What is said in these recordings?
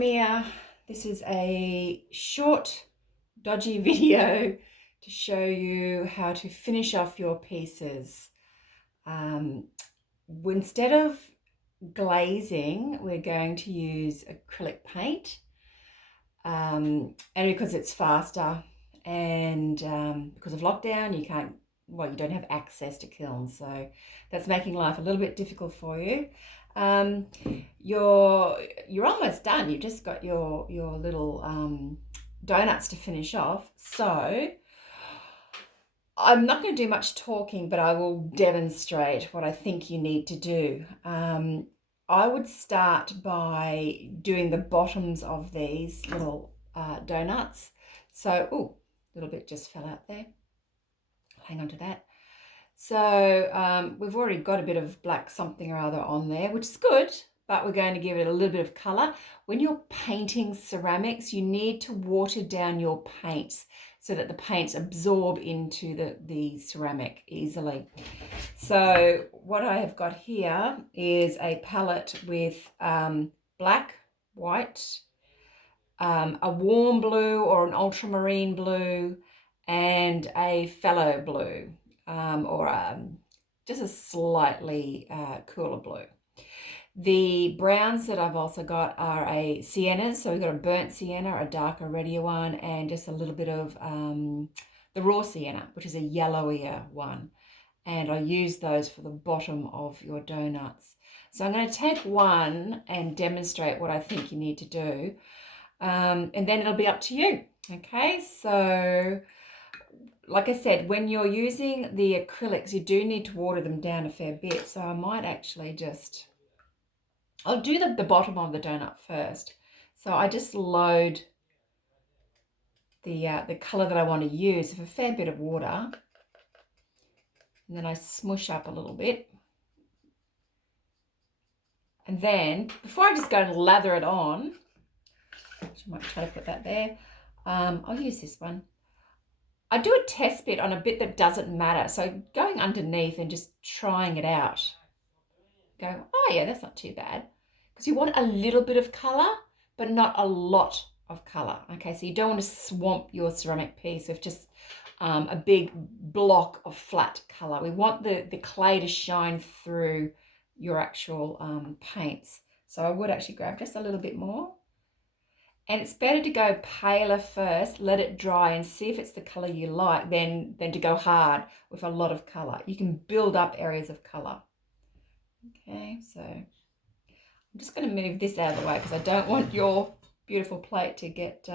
Mia. This is a short, dodgy video to show you how to finish off your pieces. Instead of glazing, we're going to use acrylic paint, and because it's faster, and because of lockdown, you don't have access to kilns, so that's making life a little bit difficult for you. You're almost done. You've just got your little donuts to finish off. So I'm not going to do much talking, but I will demonstrate what I think you need to do. I would start by doing the bottoms of these little donuts. So, a little bit just fell out there. Hang on to that. So we've already got a bit of black something or other on there, which is good, but we're going to give it a little bit of colour. When you're painting ceramics, you need to water down your paints so that the paints absorb into the ceramic easily. So what I have got here is a palette with black, white, a warm blue or an ultramarine blue, and a phthalo blue. Just a slightly cooler blue. The browns that I've also got are a sienna, so we've got a burnt sienna, a darker, reddier one, and just a little bit of the raw sienna, which is a yellowier one. And I use those for the bottom of your donuts. So I'm going to take one and demonstrate what I think you need to do, and then it'll be up to you. Okay, so like I said, when you're using the acrylics, you do need to water them down a fair bit. So I might actually I'll do the bottom of the donut first. So I just load the colour that I want to use with a fair bit of water. And then I smush up a little bit. And then, before I just go and lather it on, I might try to put that there. I'll use this one. I do a test bit on a bit that doesn't matter. So going underneath and just trying it out. Go, oh yeah, that's not too bad. Because you want a little bit of colour, but not a lot of colour. Okay, so you don't want to swamp your ceramic piece with just a big block of flat colour. We want the clay to shine through your actual paints. So I would actually grab just a little bit more. And it's better to go paler first, let it dry and see if it's the colour you like, than to go hard with a lot of colour. You can build up areas of colour. Okay, so I'm just going to move this out of the way because I don't want your beautiful plate to get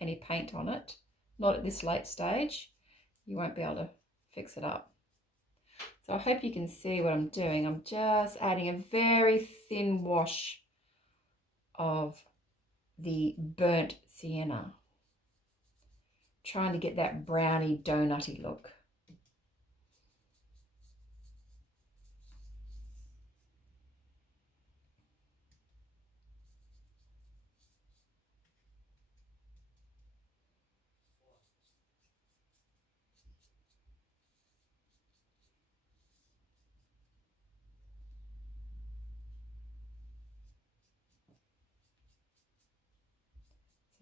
any paint on it. Not at this late stage. You won't be able to fix it up. So I hope you can see what I'm doing. I'm just adding a very thin wash of the burnt sienna, trying to get that browny donutty look.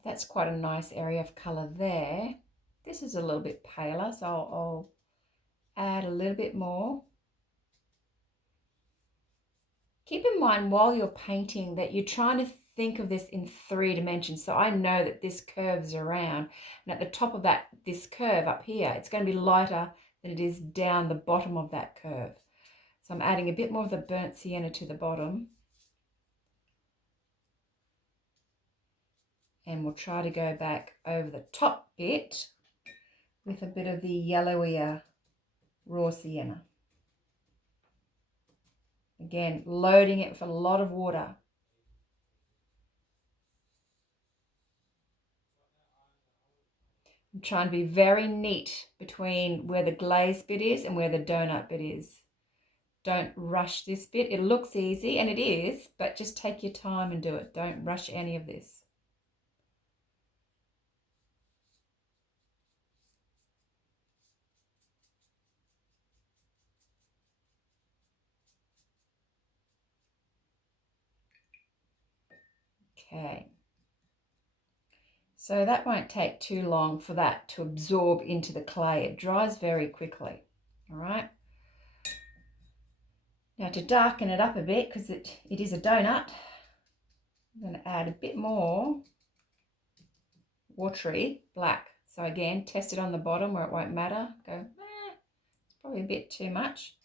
That's quite a nice area of colour there. This is a little bit paler, so I'll add a little bit more. Keep in mind while you're painting that you're trying to think of this in 3 dimensions. So I know that this curves around, and at the top of this curve up here, it's going to be lighter than it is down the bottom of that curve. So I'm adding a bit more of the burnt sienna to the bottom. And we'll try to go back over the top bit with a bit of the yellowier raw sienna. Again, loading it with a lot of water. I'm trying to be very neat between where the glazed bit is and where the donut bit is. Don't rush this bit. It looks easy, and it is, but just take your time and do it. Don't rush any of this. Okay. So that won't take too long for that to absorb into the clay. It dries very quickly, all right? Now to darken it up a bit, because it is a donut, I'm going to add a bit more watery black. So again, test it on the bottom where it won't matter. Go, it's probably a bit too much.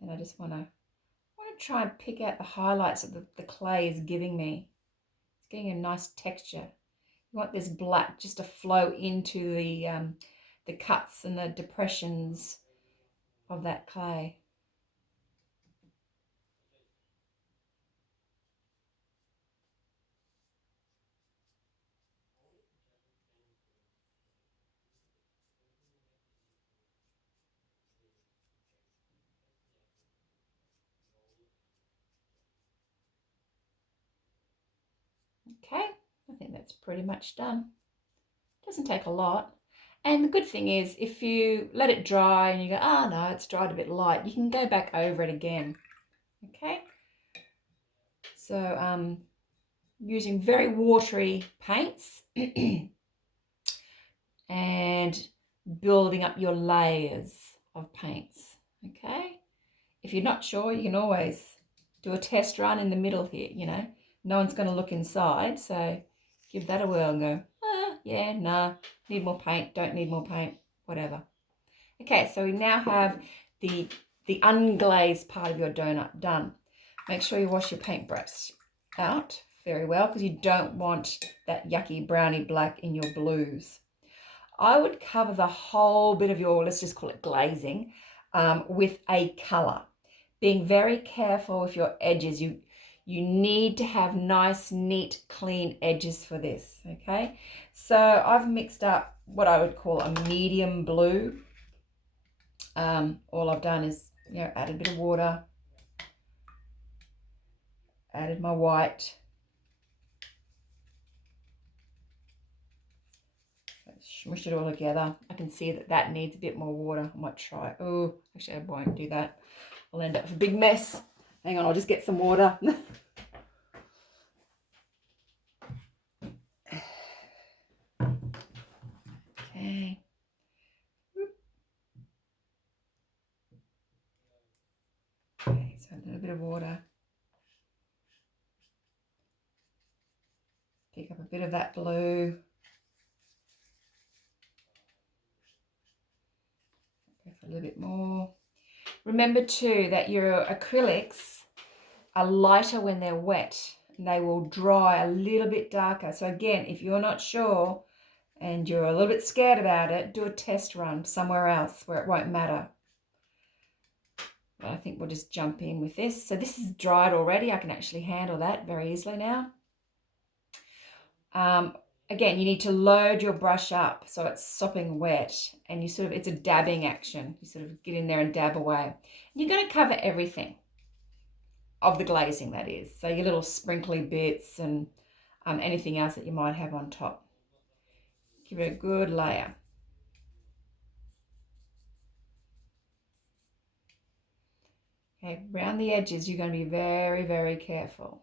And I just want to try and pick out the highlights that the clay is giving me. It's getting a nice texture. You want this black just to flow into the cuts and the depressions of that clay. Okay, I think that's pretty much done. Doesn't take a lot. And the good thing is, if you let it dry and you go, oh no, it's dried a bit light, you can go back over it again. Okay, so using very watery paints and building up your layers of paints. Okay, if you're not sure, you can always do a test run in the middle here. You know, no one's going to look inside, so give that a whirl and go, yeah, nah, need more paint, don't need more paint, whatever. Okay, so we now have the unglazed part of your donut done. Make sure you wash your paintbrush out very well, because you don't want that yucky browny black in your blues. I would cover the whole bit of your, let's just call it glazing, with a colour. Being very careful with your edges. You need to have nice, neat, clean edges for this, okay? So I've mixed up what I would call a medium blue. All I've done is, you know, add a bit of water, added my white, smushed it all together. I can see that needs a bit more water. I might try. Oh, actually I won't do that. I'll end up with a big mess. Hang on, I'll just get some water. Okay. Okay, so a little bit of water. Pick up a bit of that blue. Go for a little bit more. Remember too that your acrylics are lighter when they're wet, and they will dry a little bit darker. So again, if you're not sure and you're a little bit scared about it, do a test run somewhere else where it won't matter. But I think we'll just jump in with this. So this is dried already. I can actually handle that very easily now. Again, you need to load your brush up so it's sopping wet, and you sort of, it's a dabbing action. You sort of get in there and dab away. And you're going to cover everything of the glazing, that is. So your little sprinkly bits and anything else that you might have on top. Give it a good layer. Okay, around the edges, you're going to be very, very careful.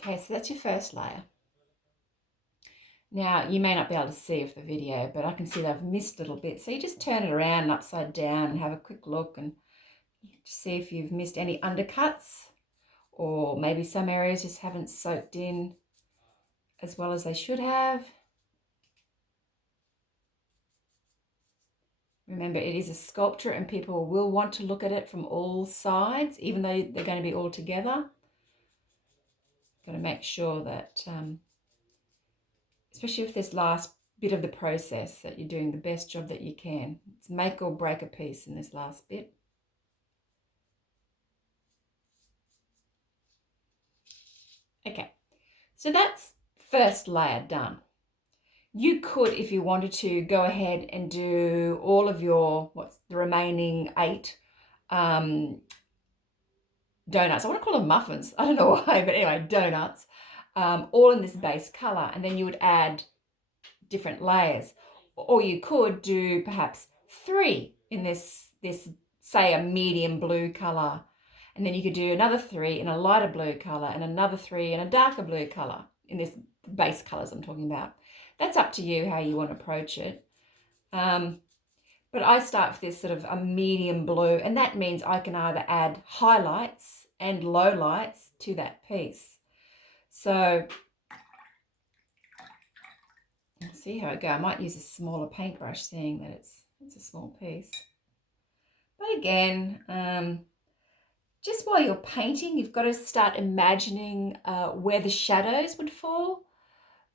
Okay, so that's your first layer. Now, you may not be able to see with the video, but I can see that I've missed a little bit. So you just turn it around and upside down and have a quick look and see if you've missed any undercuts, or maybe some areas just haven't soaked in as well as they should have. Remember, it is a sculpture and people will want to look at it from all sides, even though they're going to be all together. Got to make sure that, especially with this last bit of the process, that you're doing the best job that you can. It's make or break a piece in this last bit. Okay, so that's first layer done. You could, if you wanted to, go ahead and do all of your, what's the remaining 8 donuts. I want to call them muffins. I don't know why, but anyway, donuts, all in this base color. And then you would add different layers. Or you could do perhaps 3 in this say a medium blue color. And then you could do another 3 in a lighter blue color and another 3 in a darker blue color, in this base colors I'm talking about. That's up to you how you want to approach it. But I start with this sort of a medium blue, and that means I can either add highlights and lowlights to that piece. So let's see how it goes. I might use a smaller paintbrush, seeing that it's a small piece. But again, just while you're painting, you've got to start imagining where the shadows would fall.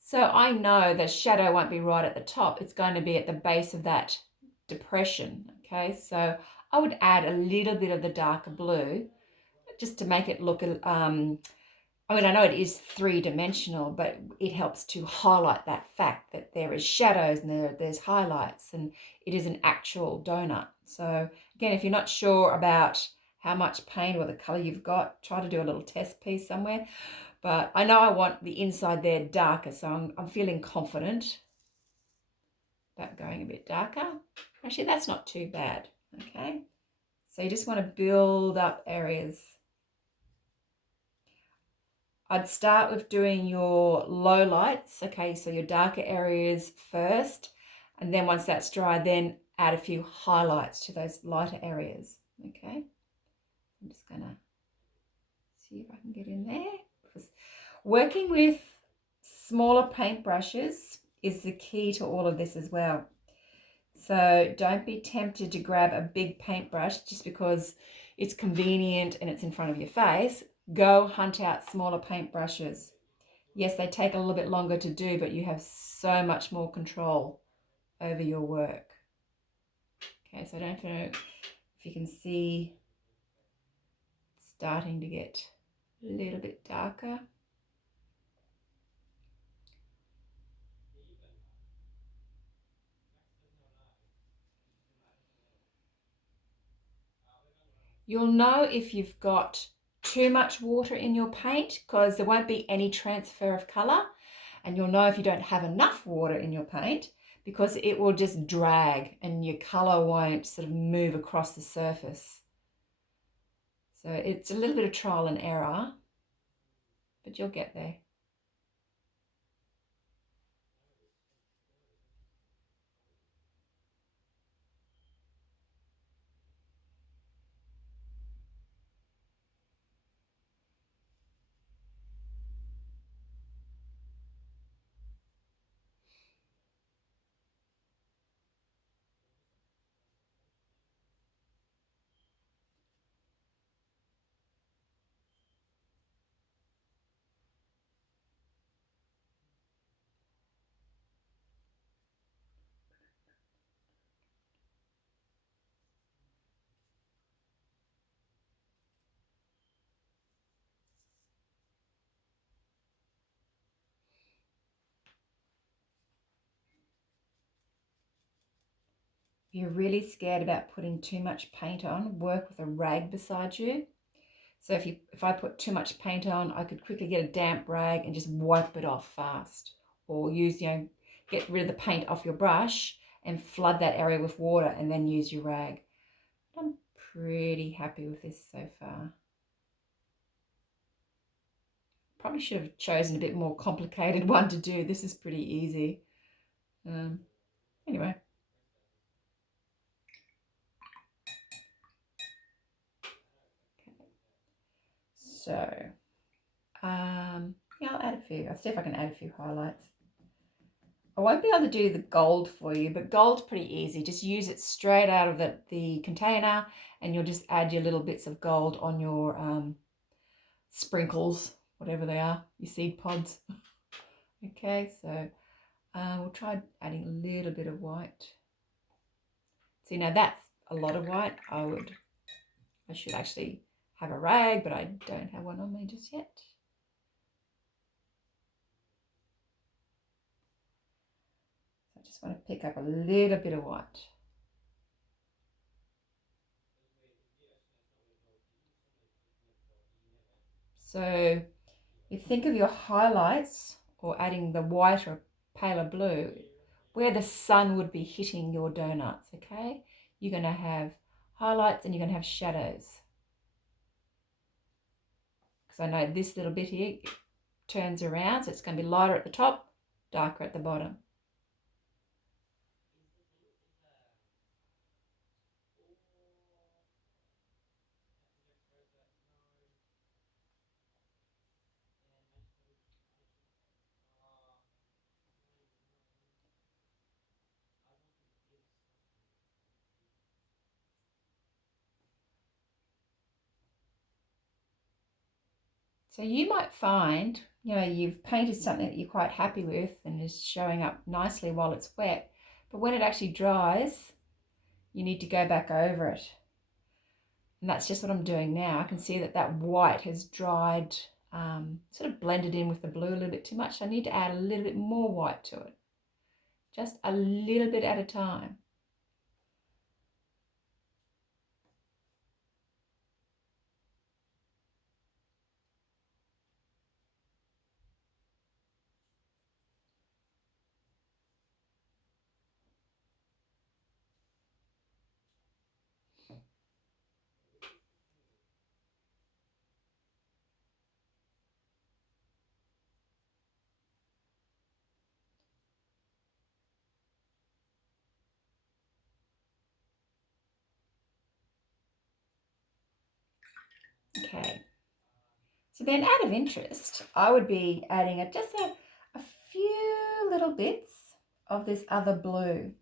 So I know the shadow won't be right at the top. It's going to be at the base of that depression. Okay, so I would add a little bit of the darker blue just to make it look, I mean, I know it is 3-dimensional, but it helps to highlight that fact that there is shadows and there's highlights, and it is an actual donut. So again, if you're not sure about how much paint or the color you've got, try to do a little test piece somewhere. But I know I want the inside there darker, so I'm feeling confident about going a bit darker. Actually, that's not too bad, okay? So you just want to build up areas. I'd start with doing your low lights, okay? So your darker areas first, and then once that's dry, then add a few highlights to those lighter areas, okay? I'm just gonna see if I can get in there. Working with smaller paintbrushes is the key to all of this as well. So don't be tempted to grab a big paintbrush just because it's convenient and it's in front of your face. Go hunt out smaller paintbrushes. Yes, they take a little bit longer to do, but you have so much more control over your work. Okay, so I don't know if you can see, it's starting to get a little bit darker. You'll know if you've got too much water in your paint because there won't be any transfer of colour, and you'll know if you don't have enough water in your paint because it will just drag and your colour won't sort of move across the surface. So it's a little bit of trial and error, but you'll get there. If you're really scared about putting too much paint on, work with a rag beside you. So if I put too much paint on, I could quickly get a damp rag and just wipe it off fast. Or use, get rid of the paint off your brush and flood that area with water and then use your rag. I'm pretty happy with this so far. probably should have chosen a bit more complicated one to do. This is pretty easy. Anyway. So, yeah, I'll add a few. I'll see if I can add a few highlights. I won't be able to do the gold for you, but gold's pretty easy. Just use it straight out of the container, and you'll just add your little bits of gold on your sprinkles, whatever they are, your seed pods. Okay, so we'll try adding a little bit of white. See, now that's a lot of white. I should actually have a rag, but I don't have one on me just yet. So I just want to pick up a little bit of white. So you think of your highlights or adding the white or paler blue where the sun would be hitting your donuts, okay? You're going to have highlights and you're going to have shadows. Because I know this little bit here turns around, so it's going to be lighter at the top, darker at the bottom. So you might find, you've painted something that you're quite happy with and is showing up nicely while it's wet, but when it actually dries, you need to go back over it. And that's just what I'm doing now. I can see that white has dried, sort of blended in with the blue a little bit too much. So I need to add a little bit more white to it. Just a little bit at a time. Okay. So then out of interest, I would be adding just a few little bits of this other blue.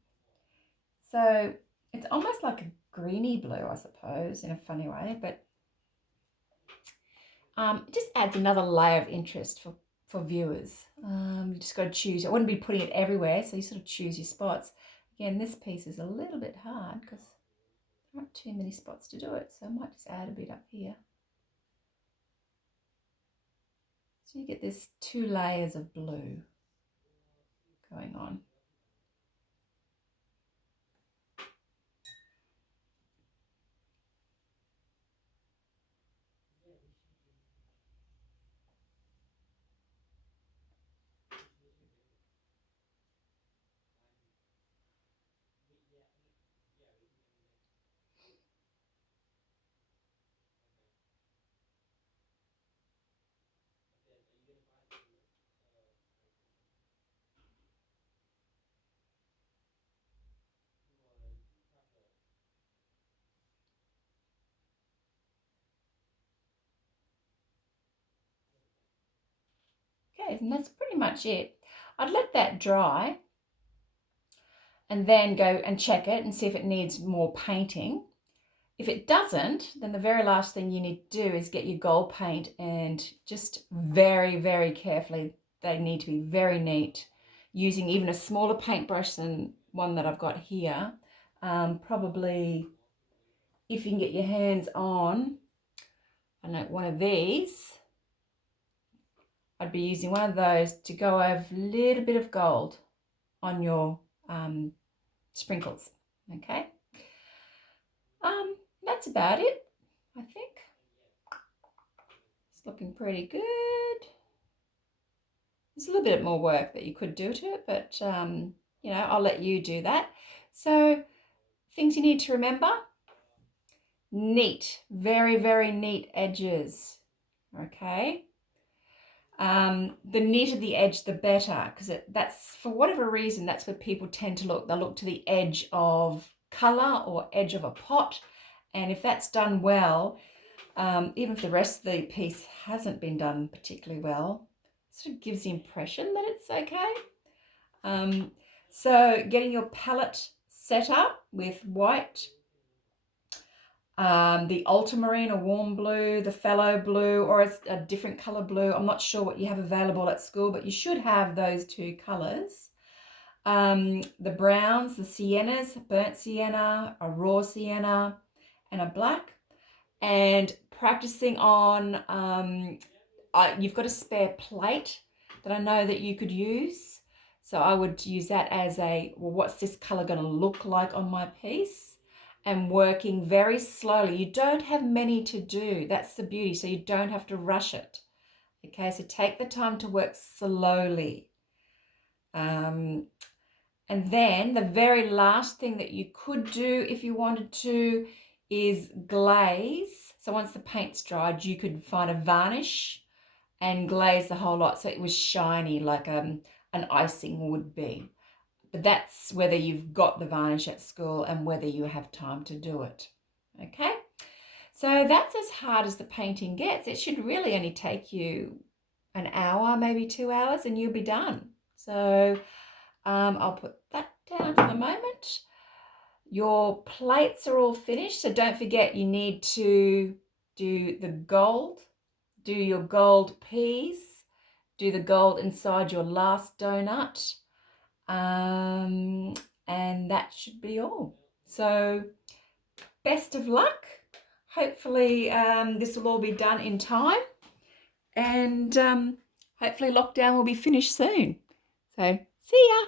So it's almost like a greeny blue, I suppose, in a funny way, but it just adds another layer of interest for viewers. You just got to choose. I wouldn't be putting it everywhere, so you sort of choose your spots. Again, this piece is a little bit hard because there aren't too many spots to do it, so I might just add a bit up here. So you get this 2 layers of blue going on. Okay, and that's pretty much it. I'd let that dry and then go and check it and see if it needs more painting. If it doesn't, then the very last thing you need to do is get your gold paint and just very, very carefully, they need to be very neat, using even a smaller paintbrush than one that I've got here. Probably, if you can get your hands on, I don't know, one of these, I'd be using one of those to go over a little bit of gold on your sprinkles, okay? That's about it, I think. It's looking pretty good. There's a little bit more work that you could do to it, but I'll let you do that. So things you need to remember: neat, very, very neat edges, okay? The neater the edge, the better, because that's, for whatever reason, that's where people tend to look. They'll look to the edge of colour or edge of a pot. And if that's done well, even if the rest of the piece hasn't been done particularly well, it sort of gives the impression that it's okay. So getting your palette set up with white, the ultramarine or warm blue, the phthalo blue, or a different color blue. I'm not sure what you have available at school, but you should have those two colors. The browns, the siennas, burnt sienna, a raw sienna, and a black. And practicing on, you've got a spare plate that I know that you could use. So I would use that as well, what's this color going to look like on my piece? And working very slowly. You don't have many to do. That's the beauty. So you don't have to rush it. Okay, so take the time to work slowly. And then the very last thing that you could do if you wanted to is glaze. So once the paint's dried, you could find a varnish and glaze the whole lot so it was shiny like an icing would be. But that's whether you've got the varnish at school and whether you have time to do it. Okay, so that's as hard as the painting gets. It should really only take you an hour, maybe 2 hours, and you'll be done. So I'll put that down for the moment. Your plates are all finished, so don't forget you need to do the gold, do your gold peas, do the gold inside your last donut. And that should be all. So best of luck. Hopefully this will all be done in time, and hopefully lockdown will be finished soon. So see ya.